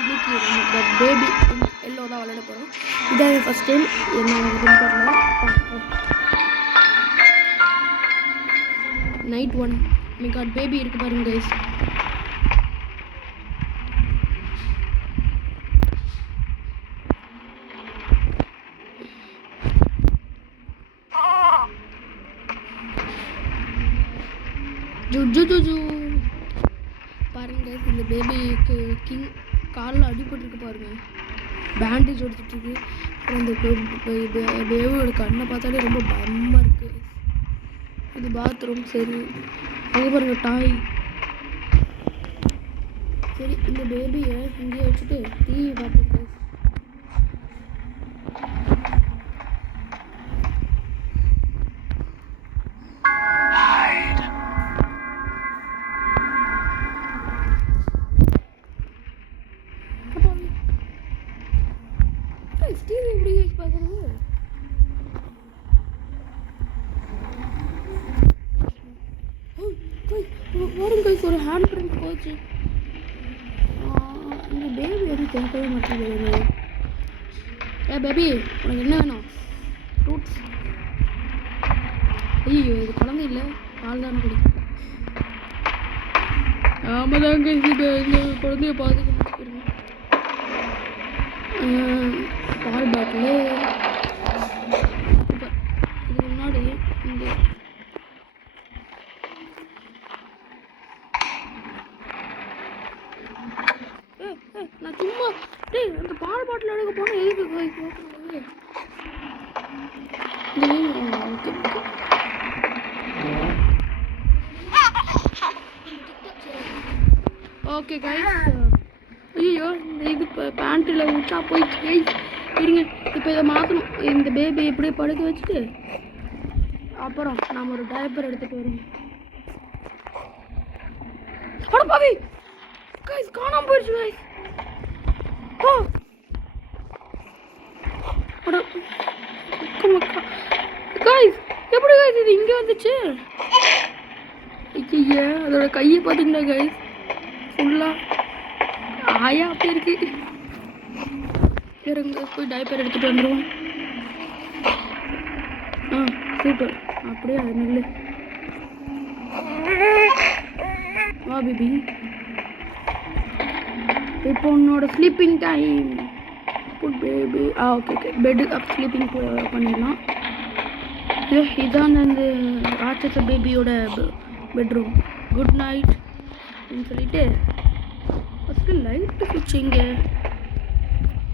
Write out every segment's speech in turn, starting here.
இன்னைக்கு நம்ம baby yellow தான் விளையாட போகிறோம். இதான் ஃபஸ்ட் டைம் என்ன தெரியல. நைட் 1 மை பேபி இருக்கு பாருங்க கைஸ். ஜு பாருங்க இந்த பேபிக்கு காலில் அடிபட்டுருக்கு பாருங்க. பேண்டேஜ் எடுத்துட்டு அந்த பேபியோட கண்ணை பார்த்தாலே ரொம்ப பயமாக இருக்கு. இது பாத்ரூம். சரி அங்கே பாருங்க டாய். சரி இந்த பேபியை இங்கேயே வச்சுட்டு டிவி பார்த்துருக்கு. டிவி எப்படி பார்க்குறது? பாருங்க ஒரு ஹேண்ட் பிரிண்ட் போச்சு. இந்த பேபி வந்து கேட்கவே மாட்டேங்குது. பேபி உனக்கு என்ன வேணும்? ஃப்ரூட்ஸ். ஐயோ இது குழந்தை இல்லை, பால் தானே குடிக்கும். ஆமாம் தாங்க இது இந்த குழந்தைய பார்த்துக்கணும். பால் பாட்டிலு இதுக்கு முன்னாடி இந்த நான் சும்மா அந்த பால் பாட்டில் எடுக்க போனால் எதுக்கு ஓகே கைஸ். ஐயோ இந்த இது பேண்ட்டில் உச்சா போயிடுச்சு கைஸ். இருங்க இப்போ இதை மாற்றணும். இந்த பேபி இப்படியே படுக்க வச்சுட்டு அப்புறம் நாம் ஒரு டைப்பர் எடுத்துகிட்டு வருவோம். அடப்பாவி கைஸ் காணாமல் போயிடுச்சு கைஸ். கைஸ் எப்படி கைஸ் இது இங்கே வந்துச்சு? ஐயா அதோட கையை பார்த்தீங்கன்னா கைஸ் ஃபுல்லாக ஆயா அப்படி இருக்கு. இறங்க போய் டைப்பர் எடுத்துகிட்டு வந்துடுவோம். சூப்பர். அப்படியே அது நெல்லு வா பேபி. இப்போ உன்னோட sleeping time. Put baby okay bed up sleeping பண்ணிடலாம். இதான் அந்த ராட்சச பேபியோட பெட்ரூம். குட் நைட் அப்படின்னு சொல்லிட்டு ஃபஸ்ட்டு லைட்டு சுவிட்சிங்க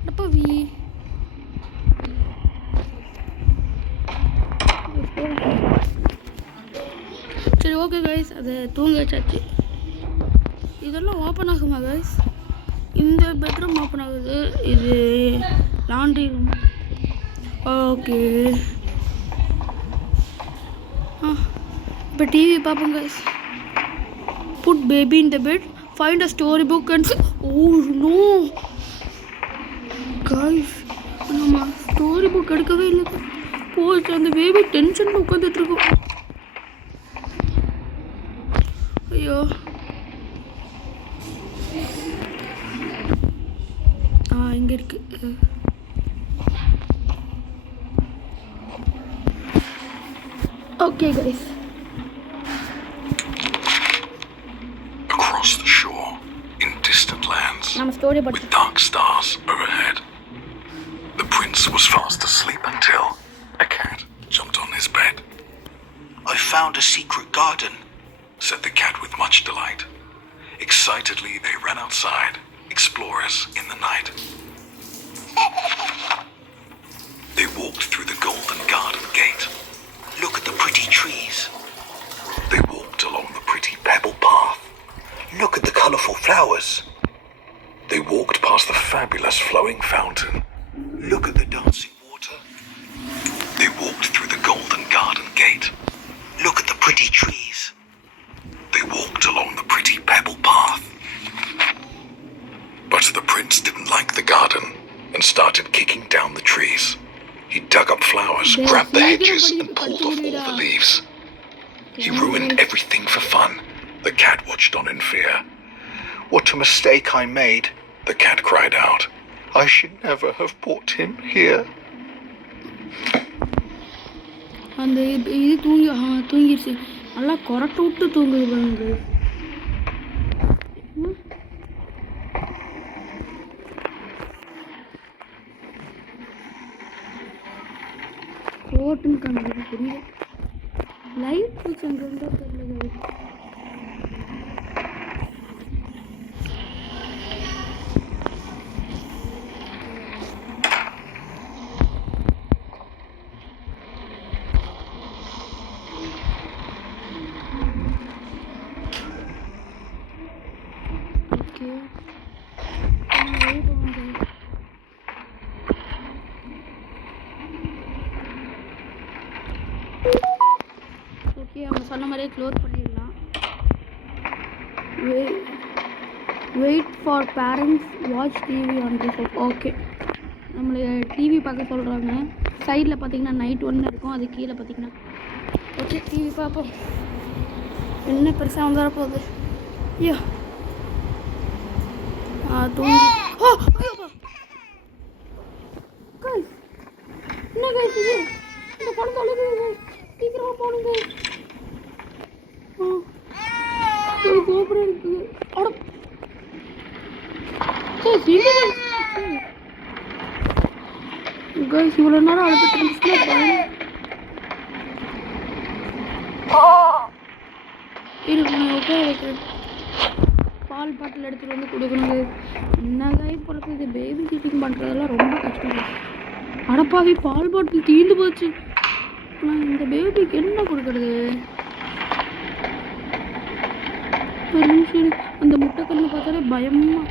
டப்பாவி. சரி ஓகே கைஸ் அதை தூங்க வச்சாச்சு. இதெல்லாம் ஓப்பன் ஆகுமா கைஸ்? இந்த பெட்ரூம் ஓப்பன் ஆகுது. இது லாண்ட்ரி ரூம். ஓகே இப்போ டிவி பார்ப்போம் guys. Put baby in the bed. Find a storybook and oh no guys நம்ம ஸ்டோரி புக் எடுக்கவே இல்லை. போச்சு அந்த பேபி டென்ஷனில் உட்காந்துட்டு இருக்கும். ஐயோ இங்கே இருக்கு. Okay guys with dark stars overhead. The prince was fast asleep until a cat jumped on his bed. I found a secret garden, said the cat with much delight. Excitedly they ran outside, explorers in the night. They walked through the golden garden gate. Look at the pretty trees. They walked along the pretty pebble path. Look at the colourful flowers. They walked past the fabulous flowing fountain. Look at the dancing water. They walked through the golden garden gate. Look at the pretty trees. They walked along the pretty pebble path. But the prince didn't like the garden and started kicking down the trees. He dug up flowers, grabbed the hedges and pulled off all the leaves. He ruined everything for fun. The cat watched on in fear. What a mistake I made. The cat cried out, I should never have brought him here. அந்த இது தூங்கிடுச்சு. நல்லா கொரட்டை விட்டு தூங்குது பாருங்க. ஓட்டுன்னு காணுது புரியல. லைட் ஸ்விட்ச் அங்கே இருந்தால் தெரியல. ஓகே அவங்க சொன்ன மாதிரியே க்ளோஸ் பண்ணிடலாம். Wait for parents watch TV on this. Okay நம்மளை டிவி பார்க்க சொல்கிறாங்க. சைடில் பார்த்தீங்கன்னா நைட் 1 இருக்கும், அது கீழே பார்த்தீங்கன்னா. ஓகே டிவி பார்ப்போம். என்ன பெருசாக வந்துட போகுது. ஐயோ தூங்கி என்ன கைஸ் இது? இந்த குழந்தை அழுகுது. சீக்கிரமாக போகணுங்க. கோபுரம் இருக்குது. அட சீக்கிரம் கைஸ் இவ்வளோ நேரம் அழுப்பிட்டு இருந்துச்சுன்னா இருக்குங்க. ஓகே வைக்கிறேன். பால் பாட்டில் எடுத்துகிட்டு வந்து கொடுக்கணுங்க. என்ன கைஸ் பொறுப்பு இது பேபி சீட்டிங் பண்ணுறதெல்லாம் ரொம்ப கஷ்டம். அடப்பாவி பால் பாட்டில் தீர்ந்து போச்சு. நான் இந்த பேபிக்கு என்ன கொடுக்குறது? ஒரு நிமிஷம். அந்த முட்டைக்கண்ணு பார்த்தாலே பயமா.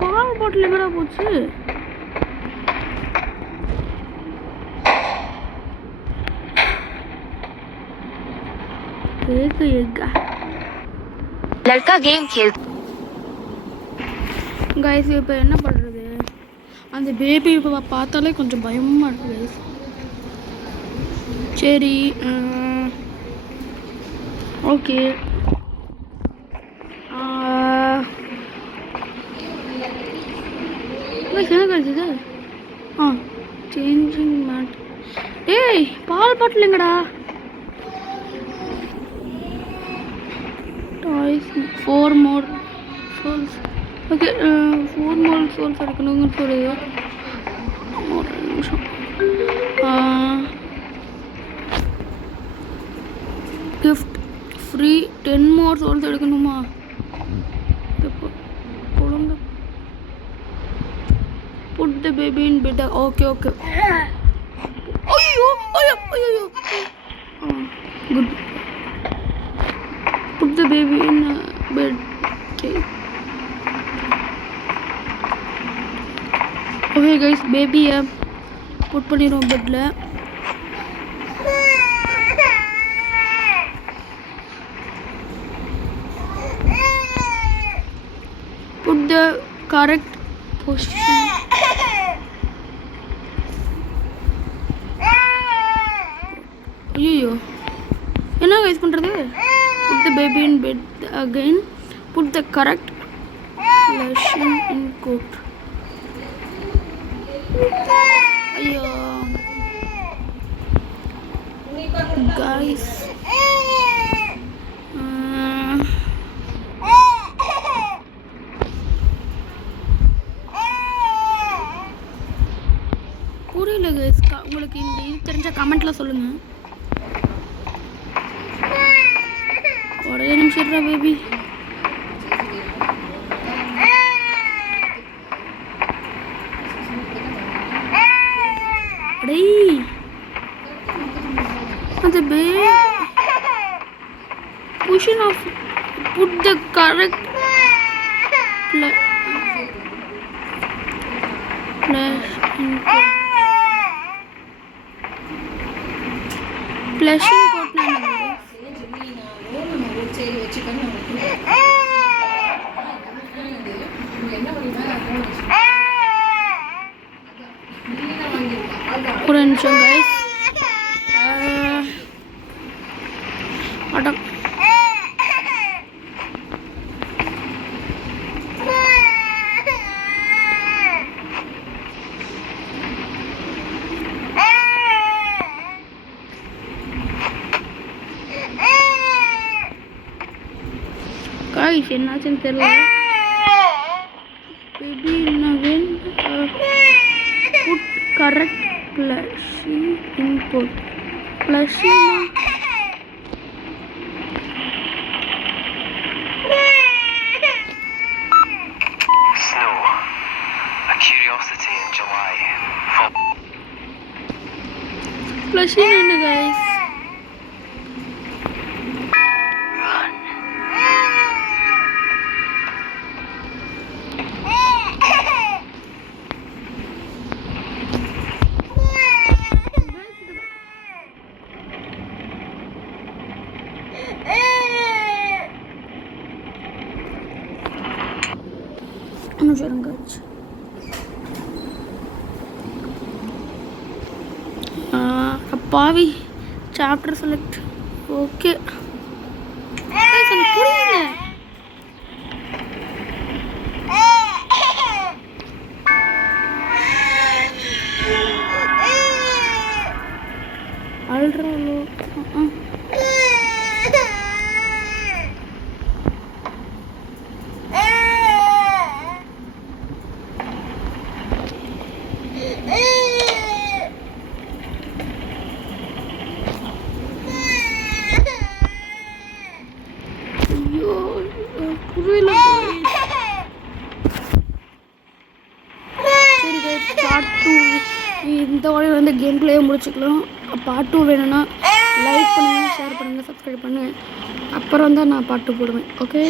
பால் பாட்டில் எங்கடா போச்சு? लड़का गेम खेल. गाइस இப்போ என்ன பண்றது? அந்த பேபி இப்போ பார்த்தாலே கொஞ்சம் பயமா இருக்கு गाइस. சரி ஓகே என்ன கழிச்சது? Changing mat. ஏய் பால் பாட்டில் எங்கடா? டாய்ஸ் 4 more souls. Okay 4 more souls எடுக்கணுங்க. ஒரு நிமிஷம். கிஃப்ட் ஃப்ரீ 10 more souls எடுக்கணுமா? குழந்தை put the baby in bed. Okay okay. ஐயோ ஐயோ ஐயோ. Good. Put the baby in bed. Okay. Okay guys, baby put பண்ணிரோம் பெட்ல. Put the correct position. ஐயோ என்ன கைஸ் பண்றது? Put the baby in bed again. Put the correct position in coat. ஐயோ guys புரியல கைஸ். உங்களுக்கு இந்த இது தெரிஞ்ச கமெண்ட்ல சொல்லுங்க. ஒரே நிமிஷம் பேபி. டேய் அந்த பேபி புஷன் off. Put the correct blushing கோட்னா ஒரு நிமிஷம் கைஸ். அடம் guys, என்னாச்சுன்னு தெரியல. Baby again put correct plushie input. Plushie Snow, a curiosity in July. plushie என்ன guys? பாவி சாப்டர் செலக்ட். ஓகே புரியல. அல்ட்ராலோ புரியல. சரி guys, பார்ட் 2 இந்த வாரம் வந்து கேம் பிளேயை முடிச்சுக்கலாம். பார்ட் 2 வேணும்னா லைக் பண்ணுங்கள், ஷேர் பண்ணுங்கள், சப்ஸ்கிரைப் பண்ணுங்கள். அப்புறம் தான் நான் பார்ட் 2 போடுவேன். ஓகே.